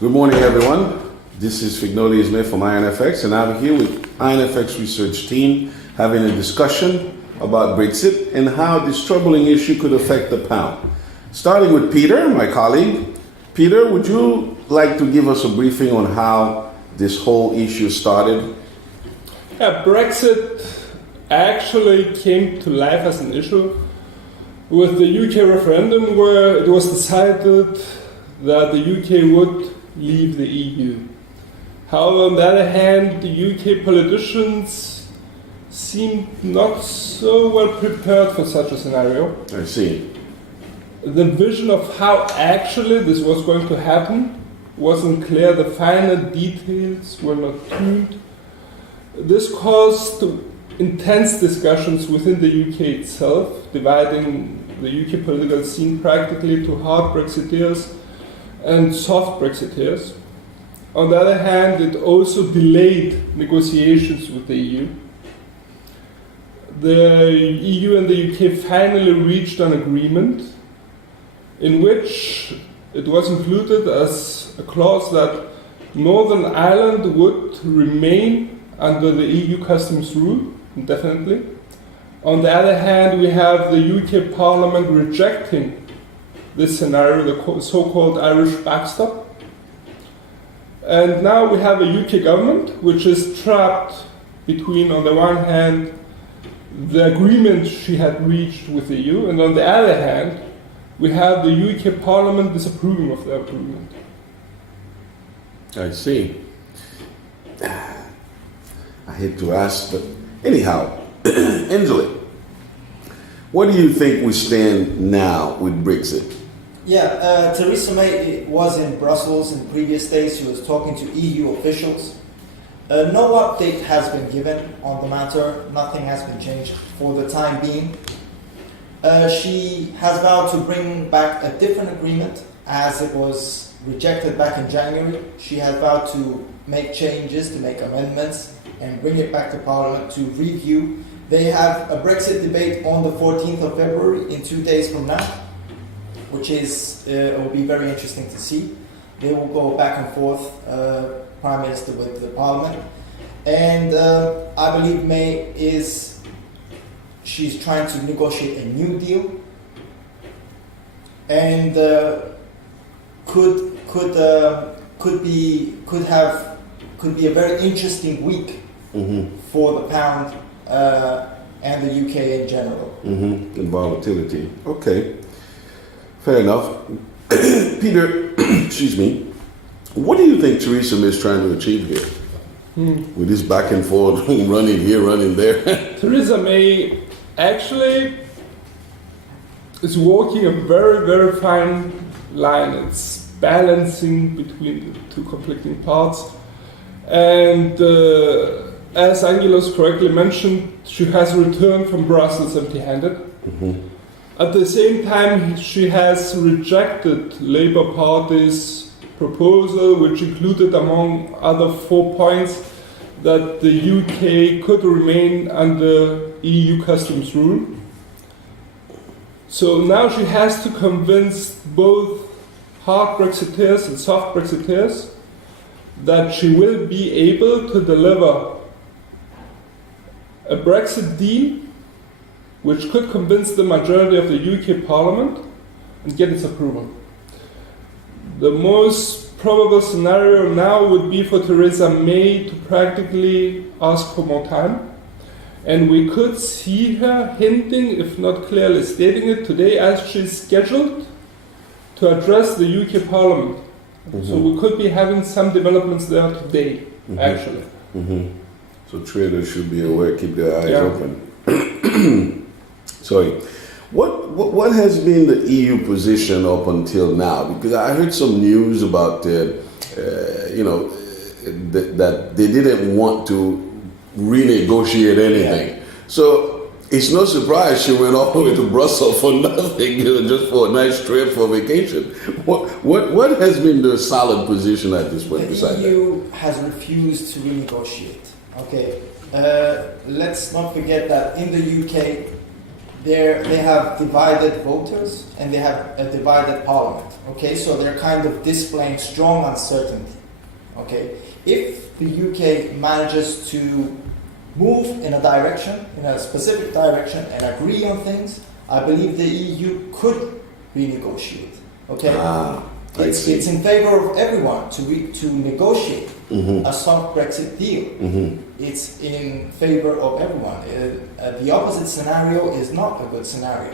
Good morning, everyone. This is Fignoli Ismail from IronFX, and I'm here with IronFX research team having a discussion about Brexit and how this troubling issue could affect the pound. Starting with Peter, my colleague. Peter, would you like to give us a briefing on how this whole issue started? Yeah, Brexit actually came to life as an issue with the UK referendum, where it was decided that the UK would leave the EU. However, on the other hand, the UK politicians seemed not so well prepared for such a scenario. I see. The vision of how actually this was going to happen wasn't clear. The final details were not tuned. This caused intense discussions within the UK itself, dividing the UK political scene practically to hard Brexiteers and soft Brexiteers. On the other hand, it also delayed negotiations with the EU. The EU and the UK finally reached an agreement in which it was included as a clause that Northern Ireland would remain under the EU customs rule indefinitely. On the other hand, we have the UK Parliament rejecting this scenario, the so-called Irish backstop. And now we have a UK government which is trapped between, on the one hand, the agreement she had reached with the EU, and on the other hand, we have the UK Parliament disapproving of the agreement. I see. I hate to ask, but anyhow, Angela, what do you think we stand now with Brexit? Yeah, Theresa May was in Brussels in previous days. She was talking to EU officials. No update has been given on the matter. Nothing has been changed for the time being. She has vowed to bring back a different agreement as it was rejected back in January. She has vowed to make changes, to make amendments, and bring it back to Parliament to review. They have a Brexit debate on the 14th of February, in 2 days from now, which is will be very interesting to see. They will go back and forth, Prime Minister with the Parliament. And I believe May she's trying to negotiate a new deal, and could be a very interesting week for the pound and the UK in general. And volatility. Okay, fair enough. Peter, excuse me. What do you think Theresa May is trying to achieve here? With this back and forth, running here, running there? Theresa May actually is walking a very, very fine line. It's balancing between the two conflicting parts. And as Angelos correctly mentioned, she has returned from Brussels empty-handed. At the same time, she has rejected Labour Party's proposal, which included, among other 4 points, that the UK could remain under EU customs rule. So now she has to convince both hard Brexiteers and soft Brexiteers that she will be able to deliver a Brexit deal which could convince the majority of the UK Parliament and get its approval. The most probable scenario now would be for Theresa May to practically ask for more time. And we could see her hinting, if not clearly stating it today, as she's scheduled to address the UK Parliament. So we could be having some developments there today, actually. So traders should be aware, keep their eyes open. Sorry. What has been the EU position up until now? Because I heard some news about that they didn't want to renegotiate anything. Yeah. So it's no surprise she went all the way to Brussels for nothing, just for a nice trip for vacation. What has been the solid position at this point? The EU has refused to renegotiate. Okay, let's not forget that in the UK, they have divided voters and they have a divided parliament. Okay, so they're kind of displaying strong uncertainty. Okay, if the UK manages to move in a direction, in a specific direction, and agree on things, I believe the EU could renegotiate. Okay, it's in favor of everyone to negotiate a soft Brexit deal. It's in favor of everyone. The opposite scenario is not a good scenario,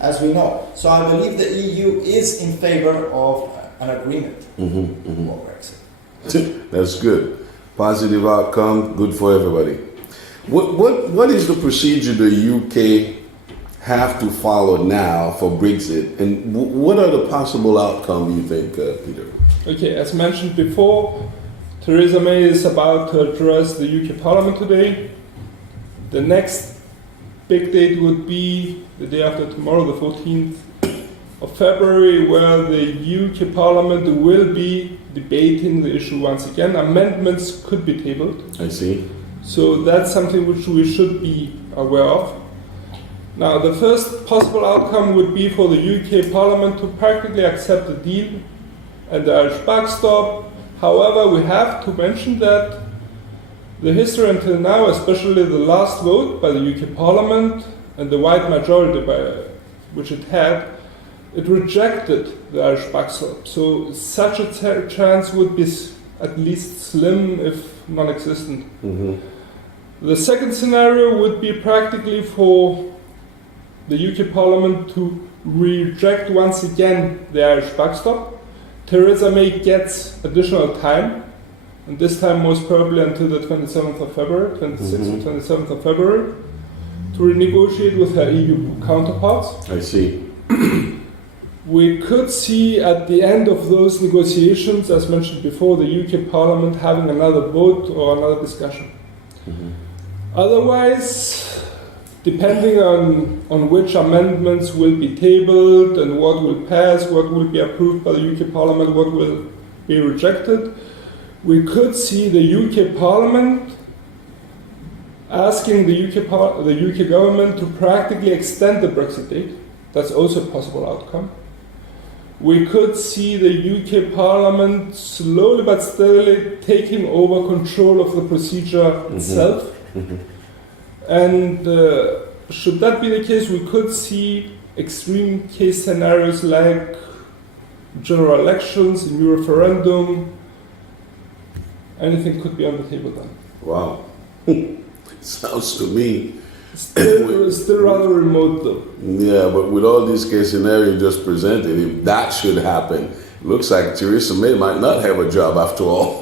as we know. So I believe the EU is in favor of an agreement for Brexit. That's good. Positive outcome, good for everybody. What is the procedure the UK have to follow now for Brexit, and what are the possible outcomes you think, Peter? Okay, as mentioned before, Theresa May is about to address the UK Parliament today. The next big date would be the day after tomorrow, the 14th of February, where the UK Parliament will be debating the issue once again. Amendments could be tabled. I see. So that's something which we should be aware of. Now, the first possible outcome would be for the UK Parliament to practically accept the deal and the Irish backstop. However, we have to mention that the history until now, especially the last vote by the UK Parliament and the wide majority which it had, it rejected the Irish backstop. So such a chance would be at least slim, if non-existent. The second scenario would be practically for the UK Parliament to reject once again the Irish backstop. Theresa May gets additional time, and this time most probably until the 27th of February, 26th or 27th of February, to renegotiate with her EU counterparts. I see. We could see at the end of those negotiations, as mentioned before, the UK Parliament having another vote or another discussion. Otherwise, depending on which amendments will be tabled and what will pass, what will be approved by the UK Parliament, what will be rejected, we could see the UK Parliament asking the UK government to practically extend the Brexit date. That's also a possible outcome. We could see the UK Parliament slowly but steadily taking over control of the procedure itself. And should that be the case, we could see extreme case scenarios like general elections, a new referendum. Anything could be on the table then. Wow. Sounds to me. Still rather remote though. Yeah, but with all these case scenarios just presented, if that should happen, it looks like Theresa May might not have a job after all.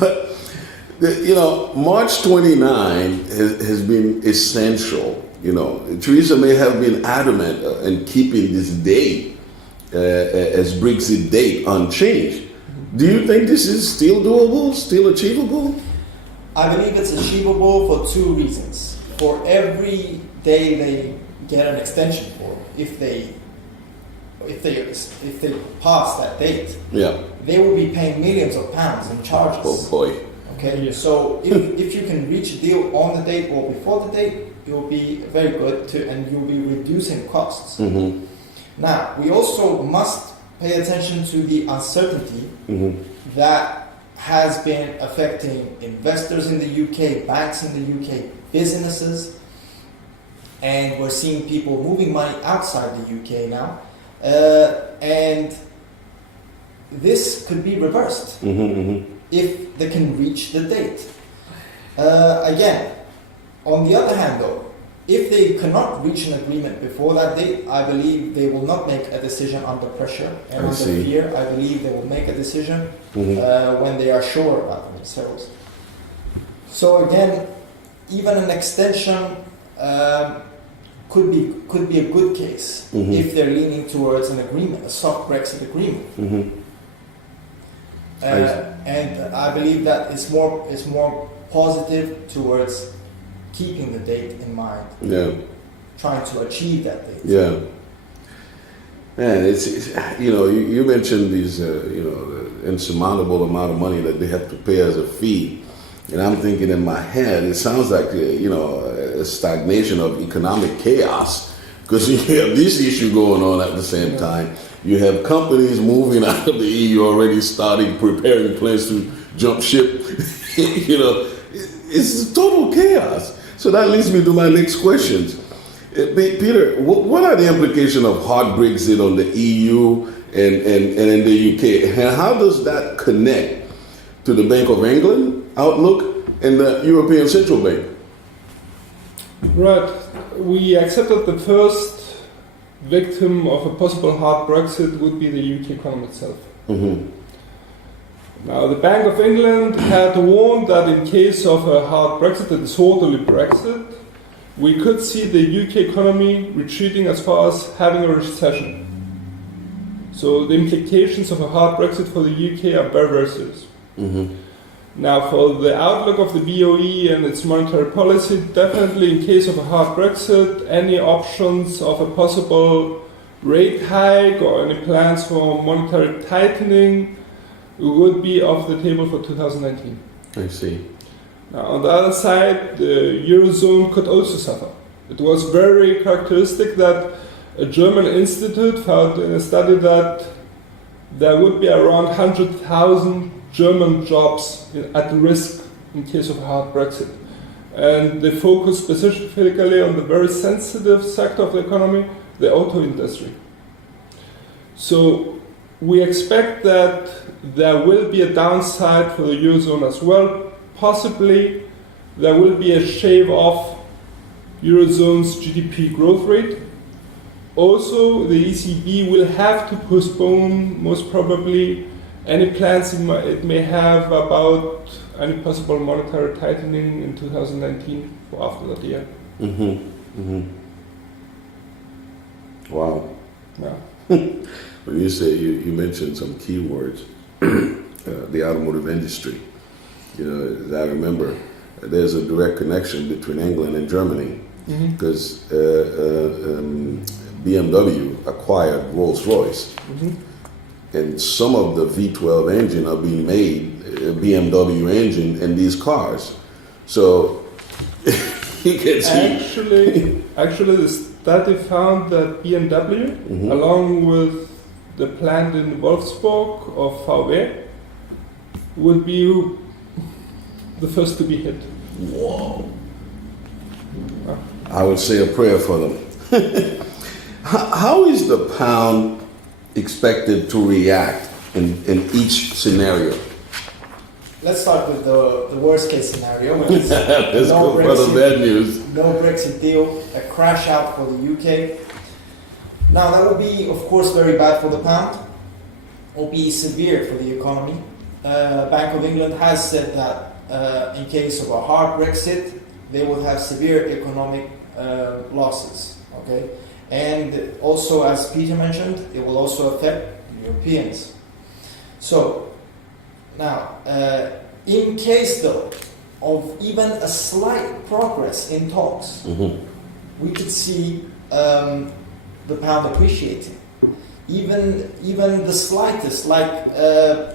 But March 29 has been essential. Theresa May have been adamant in keeping this date as Brexit date unchanged. Do you think this is still doable, still achievable? I believe it's achievable for two reasons. For every day they get an extension for, if they pass that date, they will be paying millions of pounds in charges. Oh boy. Okay, so if you can reach a deal on the date or before the date, it will be very good and you'll be reducing costs. Now, we also must pay attention to the uncertainty that has been affecting investors in the UK, banks in the UK, businesses, and we're seeing people moving money outside the UK now, and this could be reversed if they can reach the date. Again, on the other hand though, if they cannot reach an agreement before that date, I believe they will not make a decision under pressure and under fear. I believe they will make a decision when they are sure about themselves. So again, even an extension could be a good case if they're leaning towards an agreement, a soft Brexit agreement. And I believe that it's more positive towards keeping the date in mind. Trying to achieve that date. Man, it's you mentioned these insurmountable amount of money that they have to pay as a fee, and I'm thinking in my head it sounds like a stagnation of economic chaos, Because you have this issue going on at the same time. You have companies moving out of the EU already, starting preparing plans to jump ship. You know, it's total chaos. So that leads me to my next questions. Peter, what are the implications of hard Brexit on the EU and in the UK? And how does that connect to the Bank of England outlook and the European Central Bank? Right. We accepted the first victim of a possible hard Brexit would be the UK economy itself. Mm-hmm. Now, the Bank of England had warned that in case of a hard Brexit, a disorderly Brexit, we could see the UK economy retreating as far as having a recession. So the implications of a hard Brexit for the UK are very, very serious. Mm-hmm. Now, for the outlook of the BOE and its monetary policy, definitely in case of a hard Brexit, any options of a possible rate hike or any plans for monetary tightening would be off the table for 2019. I see. Now, on the other side, the Eurozone could also suffer. It was very characteristic that a German institute found in a study that there would be around 100,000 German jobs at risk in case of a hard Brexit. And they focus specifically on the very sensitive sector of the economy, the auto industry. So we expect that there will be a downside for the Eurozone as well. Possibly there will be a shave off Eurozone's GDP growth rate. Also, the ECB will have to postpone, most probably, any plans it may have about any possible monetary tightening in 2019 or after that year. Mm-hmm. Mm-hmm. Wow. Yeah. When you say you mentioned some key words, the automotive industry. You know, as I remember, there's a direct connection between England and Germany because BMW acquired Rolls-Royce. Mm-hmm. And some of the V12 engine are being made, BMW engine, in these cars. So you can see. Actually, the study found that BMW, along with the plant in Wolfsburg of VW, would be the first to be hit. Whoa. I would say a prayer for them. How is the pound expected to react in each scenario? Let's start with the worst case scenario. Let's go for the bad news. No Brexit deal, a crash out for the UK. Now that will be, of course, very bad for the pound. It will be severe for the economy. Bank of England has said that in case of a hard Brexit, they will have severe economic losses. Okay, and also, as Peter mentioned, it will also affect Europeans. So now, in case though of even a slight progress in talks, we could see the pound appreciating. Even the slightest, like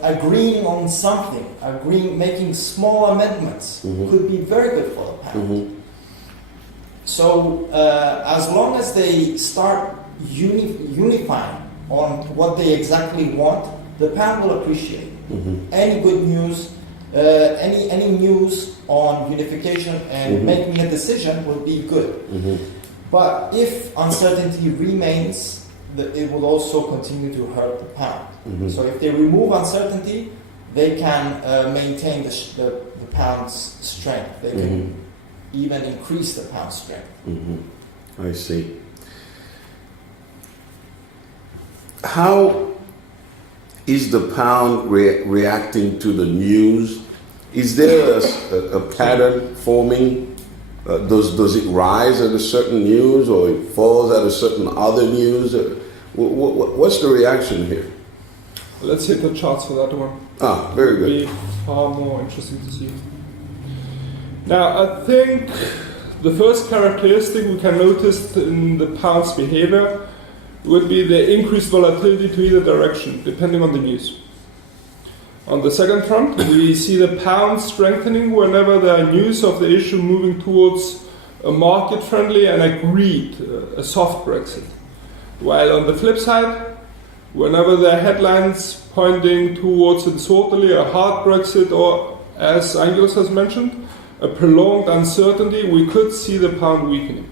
agreeing on something, making small amendments, could be very good for the pound. So as long as they start unifying on what they exactly want, the pound will appreciate. Any good news, any news on unification and making a decision will be good. But if uncertainty remains, it will also continue to hurt the pound. So if they remove uncertainty, they can maintain the pound's strength. They can even increase the pound's strength. I see. How is the pound reacting to the news? Is there a pattern forming? Does it rise at a certain news, or it falls at a certain other news? What's the reaction here? Let's hit the charts for that one. Very good. It'll be far more interesting to see. Now, I think the first characteristic we can notice in the pound's behavior would be the increased volatility to either direction, depending on the news. On the second front, we see the pound strengthening whenever there are news of the issue moving towards a market-friendly and agreed a soft Brexit. While on the flip side, whenever there are headlines pointing towards a disorderly, a hard Brexit, or as Angelos has mentioned, a prolonged uncertainty, we could see the pound weakening.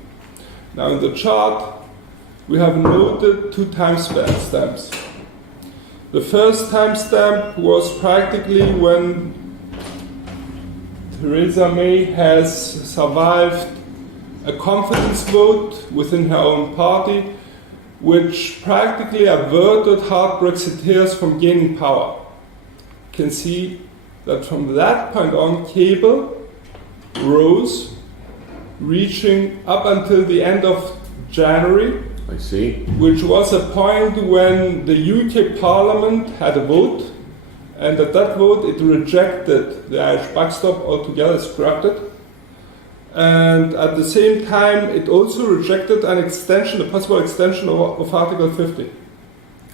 Now in the chart, we have noted 2 timestamps. The first timestamp was practically when Theresa May has survived a confidence vote within her own party, which practically averted hard Brexiteers from gaining power. You can see that from that point on, cable rose, reaching up until the end of January, I see. which was a point when the UK Parliament had a vote, and at that vote it rejected the Irish backstop altogether, scrapped it. And at the same time, it also rejected an extension, a possible extension of Article 50.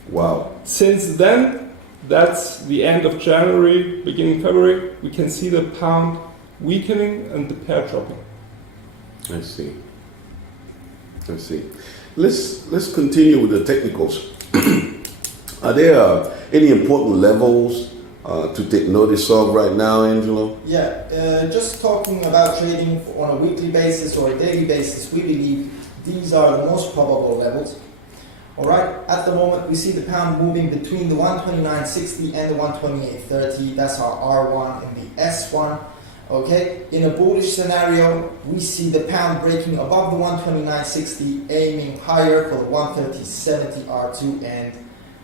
Wow. Since then, that's the end of January, beginning February, we can see the pound weakening and the pair dropping. I see. I see. Let's continue with the technicals. Are there any important levels to take notice of right now, Angelo? Yeah, just talking about trading on a weekly basis or a daily basis, we believe these are the most probable levels. All right, at the moment we see the pound moving between the 129.60 and the 128.30. That's our R1 and the S1. Okay, in a bullish scenario, we see the pound breaking above the 129.60, aiming higher for the 130.70 R2 and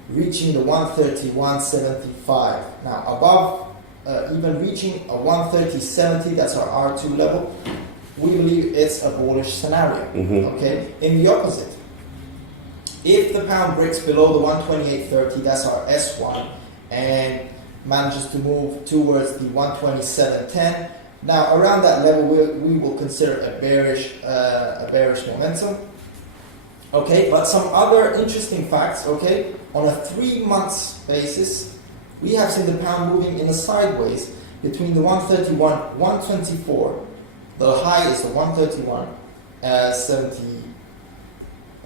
reaching the 131.75. Now, above, even reaching a 130.70, that's our R2 level, we believe it's a bullish scenario. Okay, in the opposite, if the pound breaks below the 128.30, that's our S1, and manages to move towards the 127.10. Now, around that level, we will consider a bearish momentum. Okay, but some other interesting facts. Okay, on a 3 months basis, we have seen the pound moving in a sideways between the 131, 124. The high is the 131,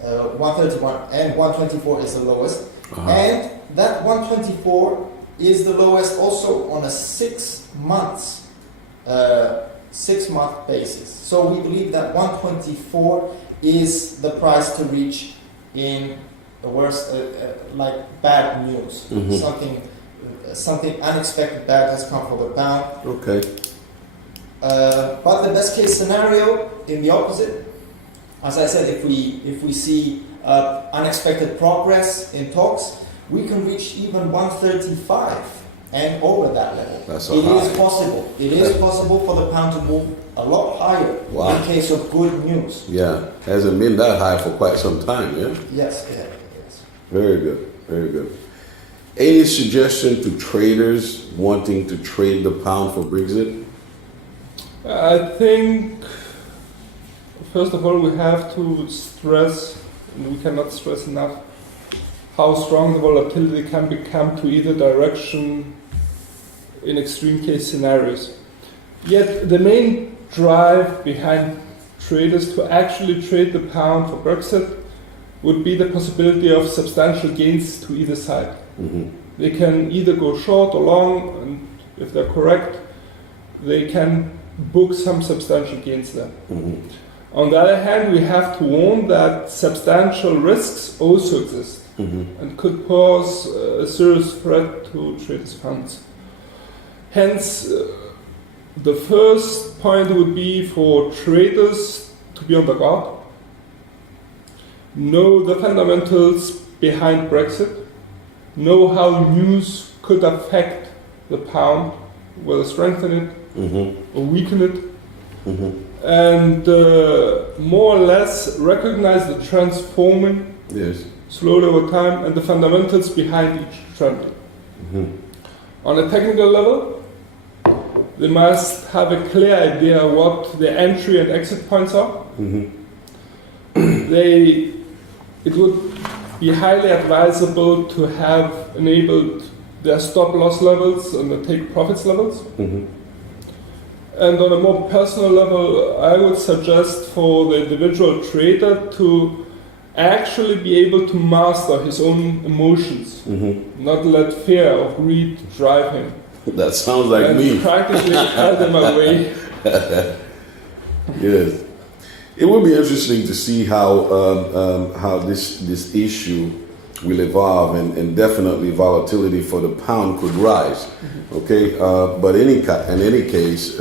131, and 124 is the lowest, and that 124 is the lowest also on a 6 month basis. So we believe that 124 is the price to reach in the worst, like bad news. Something unexpected bad has come for the pound. Okay. But the best case scenario in the opposite, as I said, if we see unexpected progress in talks, we can reach even 135 and over that level. That's so high. Is possible. It is possible for the pound to move a lot higher in case of good news. Yeah, hasn't been that high for quite some time, yeah? Yes. Very good, very good. Any suggestion to traders wanting to trade the pound for Brexit? I think, first of all, we have to stress, and we cannot stress enough, how strong the volatility can become to either direction in extreme case scenarios. Yet the main drive behind traders to actually trade the pound for Brexit would be the possibility of substantial gains to either side. They can either go short or long, and if they're correct, they can book some substantial gains there. On the other hand, we have to warn that substantial risks also exist and could pose a serious threat to traders' funds. Hence, the first point would be for traders to be on the guard, know the fundamentals behind Brexit, know how news could affect the pound, whether strengthen it or weaken it, and more or less recognize the trends forming slowly over time and the fundamentals behind each trend. On a technical level, they must have a clear idea what the entry and exit points are. It would be highly advisable to have enabled their stop loss levels and the take profits levels. And on a more personal level, I would suggest for the individual trader to actually be able to master his own emotions, not let fear or greed drive him. That sounds like And me. practically tell them away. Yes. It will be interesting to see how this issue will evolve, and definitely volatility for the pound could rise. Okay, but in any case,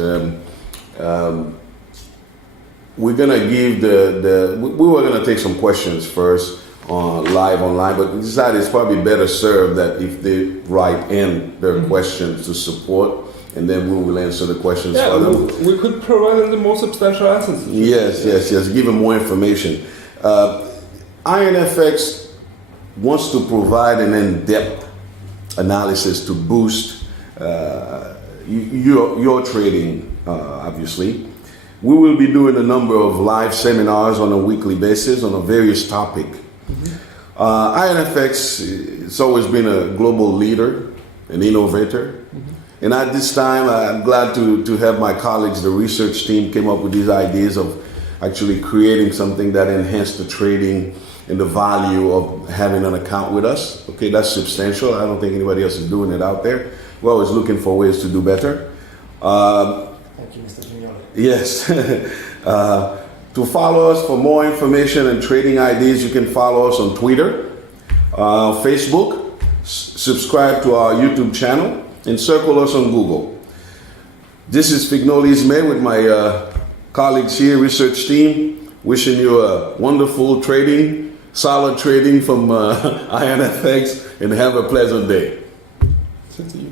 we're gonna give we were gonna take some questions first live online, but we decided it's probably better served that if they write in their questions to support, and then we will answer the questions Yeah, for them. we could provide them the more substantial answers. Yes, give them more information. IronFX wants to provide an in-depth analysis to boost your trading, obviously. We will be doing a number of live seminars on a weekly basis on a various topic. IronFX has always been a global leader, an innovator. And at this time, I'm glad to have my colleagues, the research team, came up with these ideas of actually creating something that enhanced the trading and the value of having an account with us. Okay, that's substantial. I don't think anybody else is doing it out there. We're always looking for ways to do better. Thank you, Mr. Gignoli. Yes. To follow us for more information and trading ideas, you can follow us on Twitter, Facebook, subscribe to our YouTube channel, and circle us on Google. This is Theresa May with my colleagues here, research team, wishing you a wonderful trading, solid trading from IronFX, and have a pleasant day. Since you